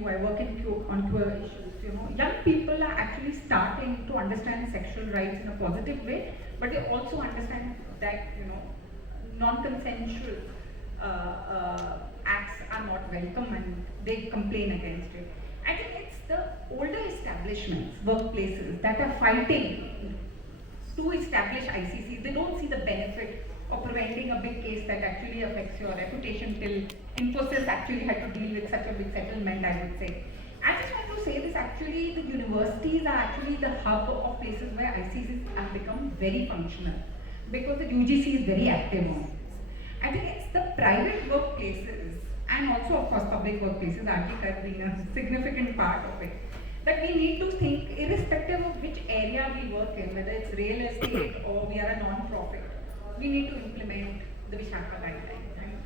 Q, I work in Q on queer issues. Young people are actually starting to understand sexual rights in a positive way, but they also understand that non-consensual acts are not welcome and they complain against it. I think it's the older establishments, workplaces that are fighting to establish ICC. They don't see the benefit of preventing a big case that actually affects your reputation till Infosys actually had to deal with such a big settlement, I would say. I just want to say this, actually the universities are actually the hub of places where ICCs have become very functional because the UGC is very active on it. I think it's the private workplaces and also of course public workplaces, RTCAR being a significant part of it, that we need to think, irrespective of which area we work in, whether it's real estate or we are a non-profit, we need to implement the Vishaka guidelines.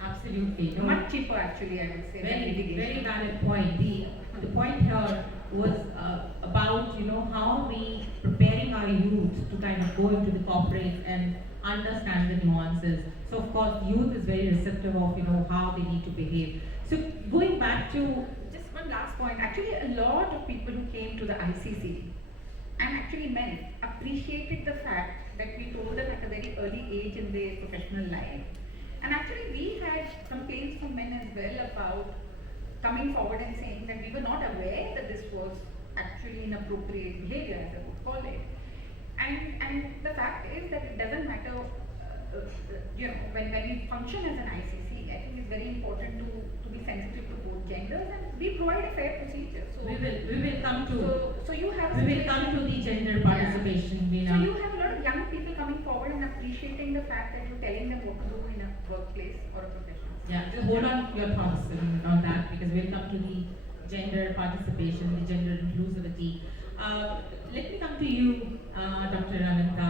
Absolutely. No, much cheaper actually, I would say. Very valid point. The point here was about how we preparing our youth to kind of go into the corporates and understand the nuances. So of course, youth is very receptive of how they need to behave. So going back to just one last point, actually a lot of people who came to the ICC and actually men appreciated the fact that we told them at a very early age in their professional life. And actually we had complaints from men as well about coming forward and saying that we were not aware that this was actually inappropriate behavior, as I would call it. And the fact is that it doesn't matter, when we function as an ICC, I think it's very important to be sensitive to both genders, and we provide a fair procedure. So we will come to so you have we will come to the gender participation. Yeah. So you have a lot of young people coming forward and appreciating the fact that you're telling them what to do in a workplace or a profession. Yeah, just hold on your thoughts on that, because we'll come to the gender participation, the gender inclusivity. Let me come to you, Dr. Ananta.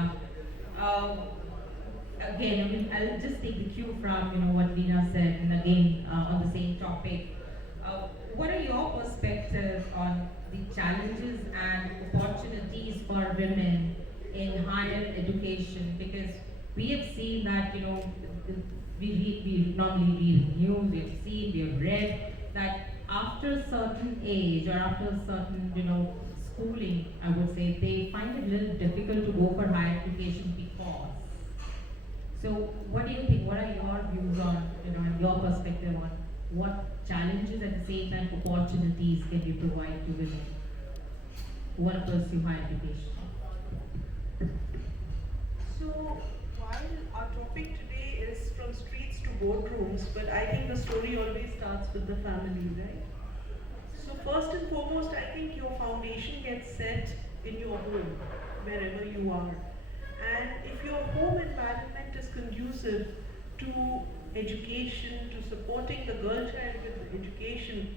Again, I'll just take the cue from what Veena said, and again on the same topic. What are your perspectives on the challenges and opportunities for women in higher education? Because we have seen that we normally read news, we have seen, we have read that after a certain age or after a certain schooling, I would say, they find it a little difficult to go for higher education because. So what do you think? What are your views on, and your perspective on what challenges at the same time opportunities can you provide to women who want to pursue higher education? So while our topic today is from streets to boardrooms, but I think the story always starts with the family, right? So first and foremost, I think your foundation gets set in your home, wherever you are. And if your home environment is conducive to education, to supporting the girl child with education,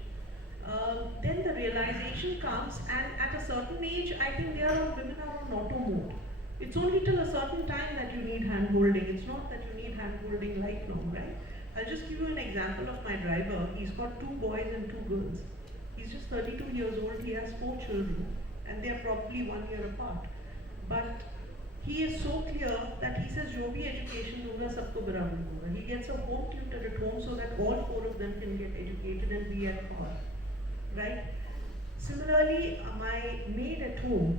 then the realization comes, and at a certain age, I think women are on auto mode. It's only till a certain time that you need hand-holding. It's not that you need hand-holding lifelong, right? I'll just give you an example of my driver. He's got 2 boys and 2 girls. He's just 32 years old. He has 4 children, and they're probably 1 year apart. But he is so clear that he says, "Jo bhi education dunga, sabko barabar hoga." He gets a home tutor at home so that all 4 of them can get educated and be at par, right? Similarly, my maid at home,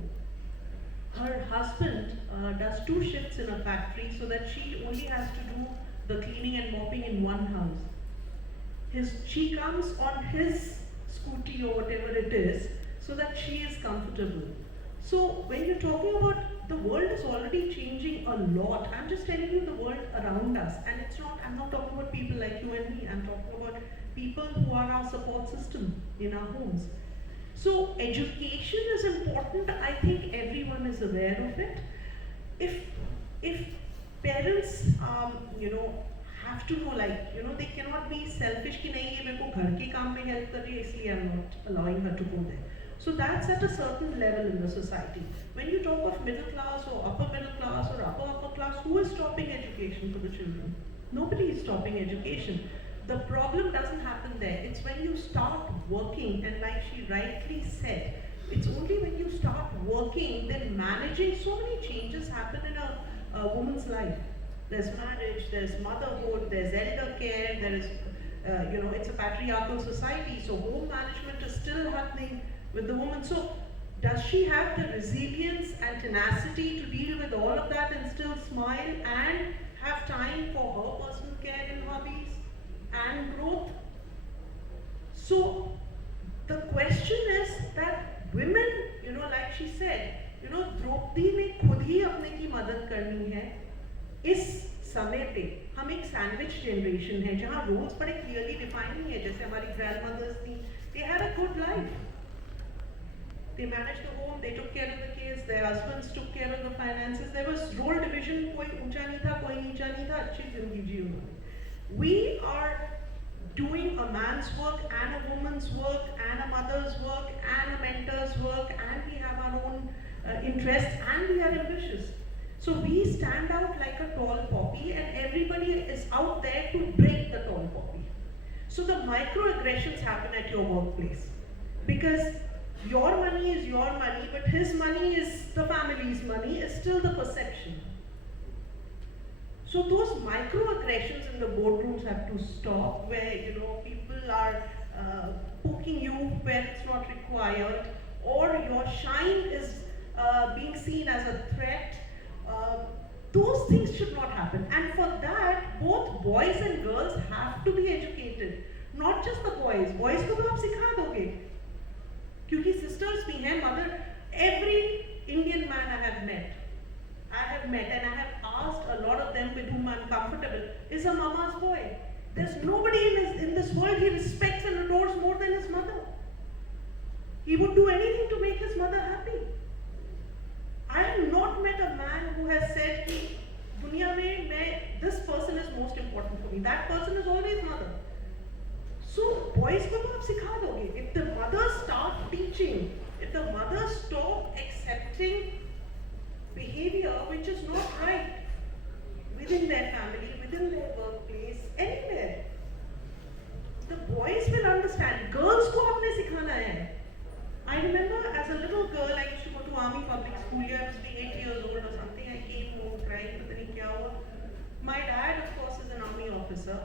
her husband does 2 shifts in a factory so that she only has to do the cleaning and mopping in one house. She comes on his scooty or whatever it is so that she is comfortable. So when you're talking about the world is already changing a lot, I'm just telling you the world around us, and I'm not talking about people like you and me, I'm talking about people who are our support system in our homes. So education is important. I think everyone is aware of it. If parents, have to know, they cannot be selfish कि नहीं ये मेरे को घर के काम में help कर रही है इसलिए I'm not allowing her to go there. So that's at a certain level in the society. When you talk of middle class or upper middle class or upper class, who is stopping education for the children? Nobody is stopping education. The problem doesn't happen there. It's when you start working, and like she rightly said, it's only when you start working, then managing, so many changes happen in a woman's life. There's marriage, there's motherhood, there's elder care, there is, it's a patriarchal society, so home management is still still happening with the woman. So does she have the resilience and tenacity to deal with all of that and still smile and have time for her personal care and hobbies and growth? So the question is that women, like she said, Draupadi ने खुद ही अपने की मदद करनी है. इस समय पे हम एक सैंडविच जनरेशन है जहाँ रोल्स बड़े क्लियरली डिफाइन नहीं है. जैसे हमारी ग्रैंडमदर्स थी, they had a good life. They managed the home, they took care of the kids, their husbands took care of the finances. There was role division, कोई ऊंचा नहीं था, कोई नीचा नहीं था, अच्छी जिंदगी जी उन्होंने. We are doing a man's work and a woman's work and a mother's work and a mentor's work, and we have our own interests and we are ambitious. So we stand out like a tall poppy and everybody is out there to break the tall poppy. So the microaggressions happen at your workplace because your money is your money, but his money is the family's money, is still the perception. So those microaggressions in the boardrooms have to stop, where people are poking you where it's not required, or your shine is being seen as a threat. Those things should not happen, and for that, both boys and girls have to be educated. Not just the boys. Boys को तो आप सिखा दोगे, क्योंकि sisters भी हैं. Mother, every Indian man I have met, and I have asked a lot of them with whom I'm comfortable, is a mama's boy. There's nobody in this world he respects and adores more than his mother. He would do anything to make his mother happy. I have not met a man who has said, "Dunya mein, this person is most important for me." That person is always mother. So boys को तो आप सिखा दोगे. If the mothers start teaching, if the mothers stop accepting behavior which is not right within their family, within their workplace, anywhere, the boys will understand. Girls को आपने सिखाना है. I remember as a little girl, I used to go to Army Public School. I was being 8 years old or something. I came home crying, पता नहीं क्या हुआ. My dad, of course, is an army officer.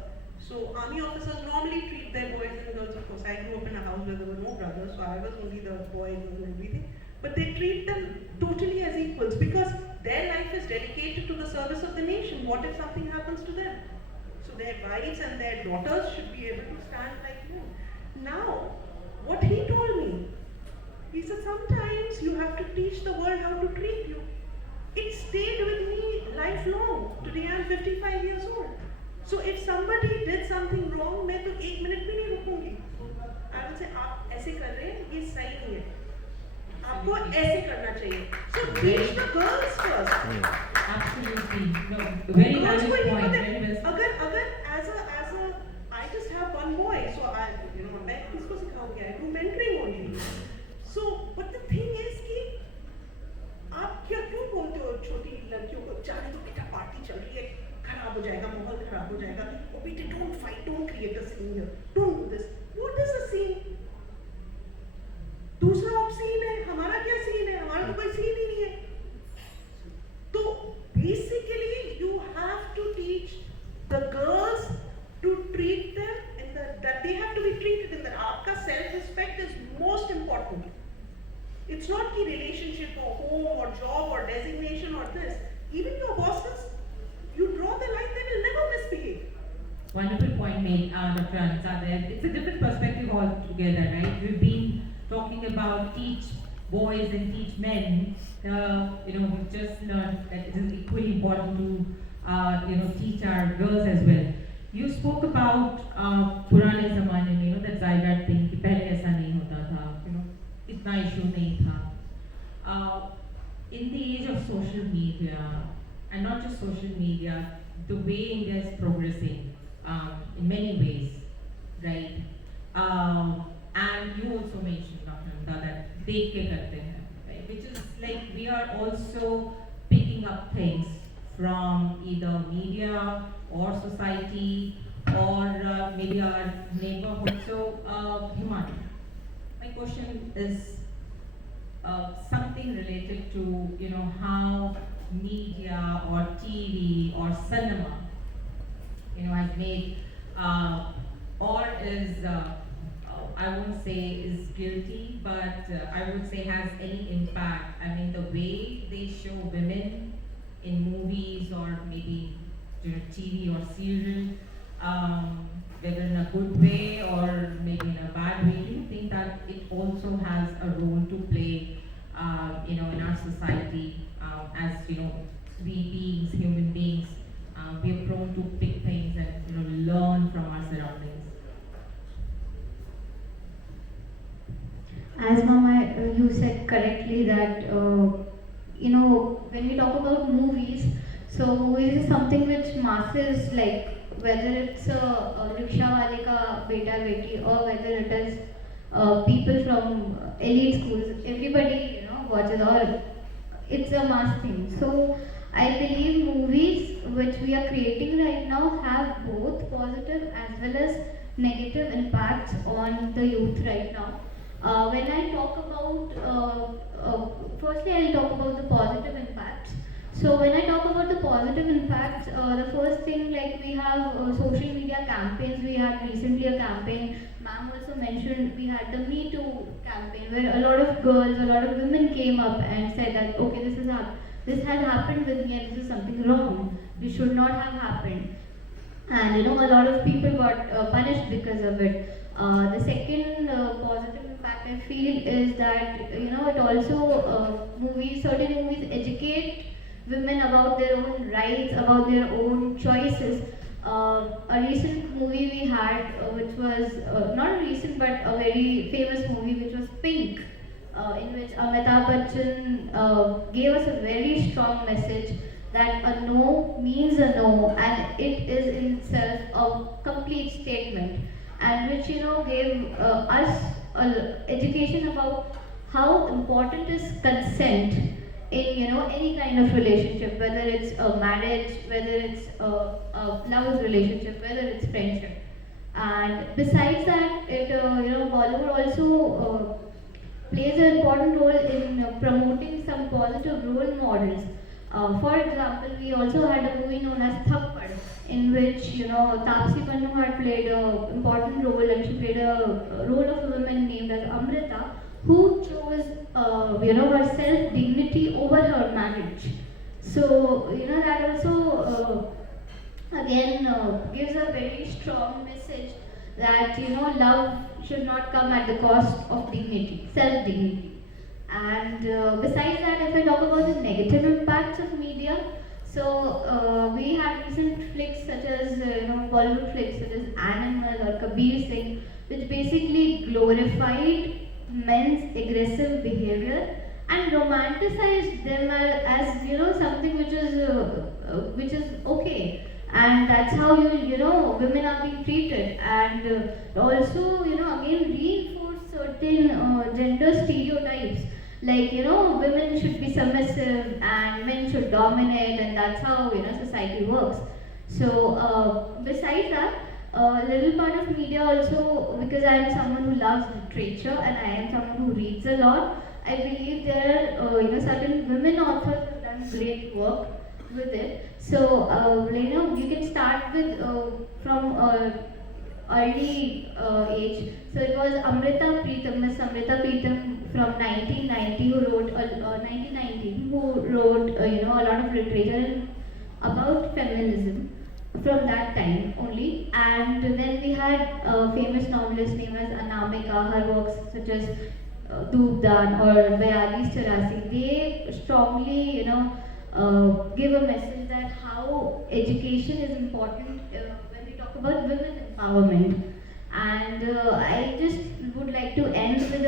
So army officers normally treat their boys and girls. Of course, I grew up in a house where there were no brothers, so I was only the boy and everything. But they treat them totally as equals because their life is dedicated to the service of the nation. What if something happens to them? So their wives and their daughters should be able to stand like you. Now, what he told me, he said, sometimes you have to teach the world how to treat you. It stayed with me lifelong. Today I'm 55 years old. So if somebody did something wrong, मैं तो 1 minute भी नहीं रुकूंगी. I will say, आप ऐसे कर रहे हैं, ये सही नहीं है. आपको ऐसे करना चाहिए. So teach the girls first. Absolutely. No, very Girls valid को ये point. पता Very है, well. अगर as a I just have one boy, so मैं किसको सिखाऊंगी? I do mentoring only. So but the thing is कि आप क्यों बोलते हो छोटी लड़कियों को जाने दो बेटा, पार्टी चल रही है, खराब हो जाएगा, माहौल खराब हो जाएगा. ओ बेटे, don't fight, don't create a scene here, don't do this. What is a scene? दूसरा ऑफ सीन है, हमारा क्या सीन है? हमारा तो कोई सीन ही नहीं है. तो basically you have to teach the girls to treat them that they have to be treated in that. आपका self respect is most important. It's not the relationship or home or job or designation or this. Even your bosses, you draw the line, they will never misbehave. Wonderful point made, Dr. Ansa. It's a different perspective altogether, right? We've been talking about teach boys and teach men. We've just learned that it is equally important to, teach our girls as well. You spoke about पुराने ज़माने में, that Zyrat thing कि पहले ऐसा नहीं होता था, इतना issue नहीं था. In the age of social media, and not just social media, the way India is progressing in many ways, right? And you also mentioned, Dr. Namda, that देख के करते हैं, right? Which is like we are also picking up things from either media or society or maybe our neighborhood. So, Himani, my question is something related to how media or TV or cinema has made or is I won't say is guilty, but I would say has any impact. I mean, the way they show women in movies or maybe TV or serial, whether in a good way or maybe in a bad way, do you think that it also has a role to play, in our society, as we beings, human beings, we are prone to pick things and learn from our surroundings. As Mama, you said correctly that when we talk about movies, so movies is something which masses like, whether it's a rickshaw wale ka beta beti, or whether it is people from elite schools, everybody watches, or it's a mass thing. So I believe movies which we are creating right now have both positive as well as negative impacts on the youth right now. When I talk about, firstly I'll talk about the positive impacts. So when I talk about the positive impacts, the first thing, like, we have social media campaigns. We had recently a campaign, ma'am also mentioned, we had the Me Too campaign, where a lot of girls, a lot of women came up and said that, okay, this has happened with me and this is something wrong. This should not have happened. And a lot of people got punished because of it. The second positive impact I feel is that it also certain movies educate women about their own rights, about their own choices. A recent movie we had, which was not recent but a very famous movie, which was Pink, in which Amitabh Bachchan gave us a very strong message that a no means a no, and it is in itself a complete statement, and which gave us education about how important is consent in any kind of relationship, whether it's a marriage, whether it's a love relationship, whether it's friendship. And besides that, it Bollywood also plays an important role in promoting some positive role models. For example, we also had a movie known as Thappad, in which Taapsee Pannu had played an important role, and she played a role of a woman named as Amrita, who chose her self dignity over her marriage. So that also again gives a very strong message that love should not come at the cost of dignity, self dignity. And besides that, if I talk about the negative impacts of media, so we had recent flicks such as Bollywood flicks such as Animal or Kabir Singh, which basically glorified men's aggressive behavior and romanticized them as something which is okay, and that's how women are being treated, and also again reinforce certain gender stereotypes, like women should be submissive and men should dominate, and that's how society works. So besides that, a little part of media also, because I am someone who loves literature and I am someone who reads a lot, I believe there are certain women authors who have done great work with it. So you can start with from early age. So it was Amrita Pritam, Miss Amrita Pritam from 1990, who wrote 1919, who wrote a lot of literature about feminism from that time only. And then we had famous novelists named as Anamika. Her works such as Doobdan or Bayalis Charasi, they strongly give a message that how education is important when we talk about women empowerment. And I just would like to end with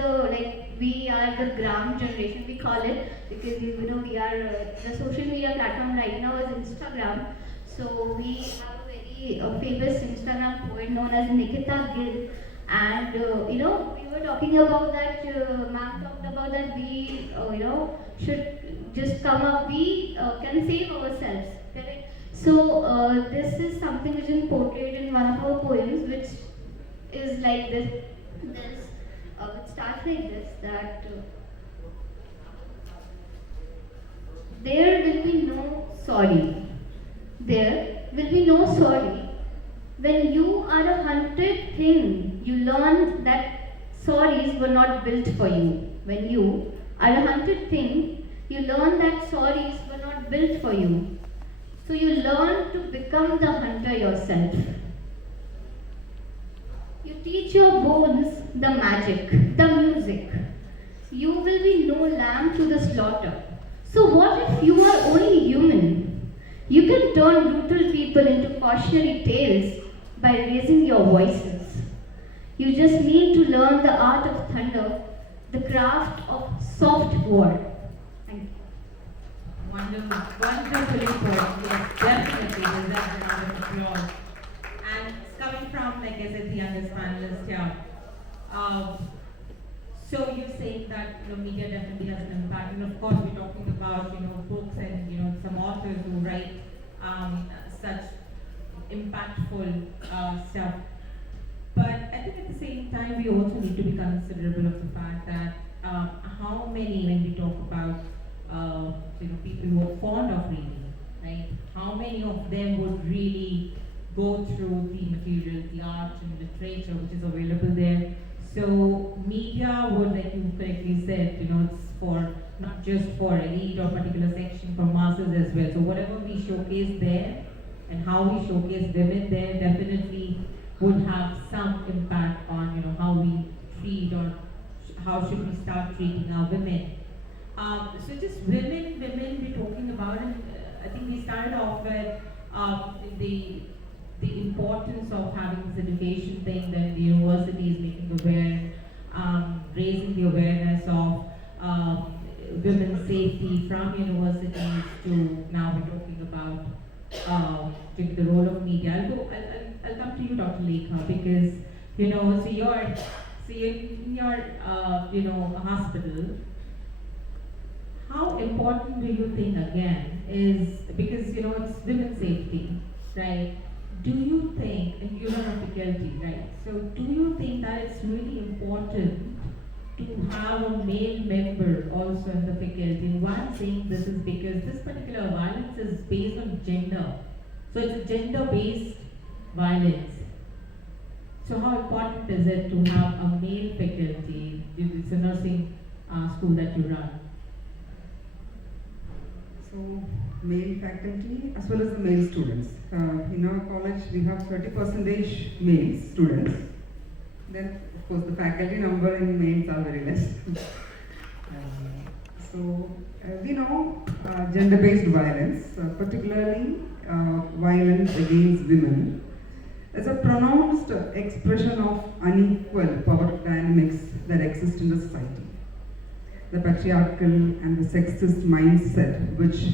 we are the gram generation, we call it, because we are the social media platform right now is Instagram. So we have a very famous Instagram poet known as Nikita Gill, and we were talking about that. Ma'am talked about that we should just come up. We can save ourselves, correct? So this is something which is portrayed in one of our poems, which is like this. It starts like this, that there will be no sorry. There will be no sorry. When you are a hunted thing, you learn that Saris were not built for you. When you are a hunted thing, you learn that saris were not built for you. So you learn to become the hunter yourself. You teach your bones the magic, the music. You will be no lamb to the slaughter. So what if you are only human? You can turn brutal people into cautionary tales by raising your voices. You just need to learn the art of thunder, the craft of soft war. Thank you. Wonderfully put. Yes, definitely deserves a round of applause. And it's coming from, like I said, the youngest panelist here. So you're saying that media definitely has an impact, and of course we're talking about books and some authors who write such impactful stuff. But I think at the same time we also need to be considerable of the fact that how many, when we talk about people who are fond of reading, right? How many of them would really go through the material, the art and literature which is available there? So media would, like you correctly said, it's for not just for elite or particular section, for masses as well. So whatever we showcase there and how we showcase women there definitely would have some impact on how we treat or how should we start treating our women. So just women we're talking about, and I think we started off with the importance of having this education thing that the university is making aware, raising the awareness of women's safety from universities to now we're talking about the role of media. I'll come to you, Dr. Lekha, because so you're in your hospital. How important do you think again is, because it's women's safety, right? Do you think, and you're on a faculty, right? So do you think that it's really important to have a male member also in the faculty? And why I'm saying this is because this particular violence is based on gender. So it's a gender-based violence. So how important is it to have a male faculty? It's a nursing school that you run. So, male faculty as well as the male students. In our college, we have 30% male students. Then, of course, the faculty number in males are very less. We know gender-based violence, particularly violence against women, is a pronounced expression of unequal power dynamics that exist in the society. The patriarchal and the sexist mindset which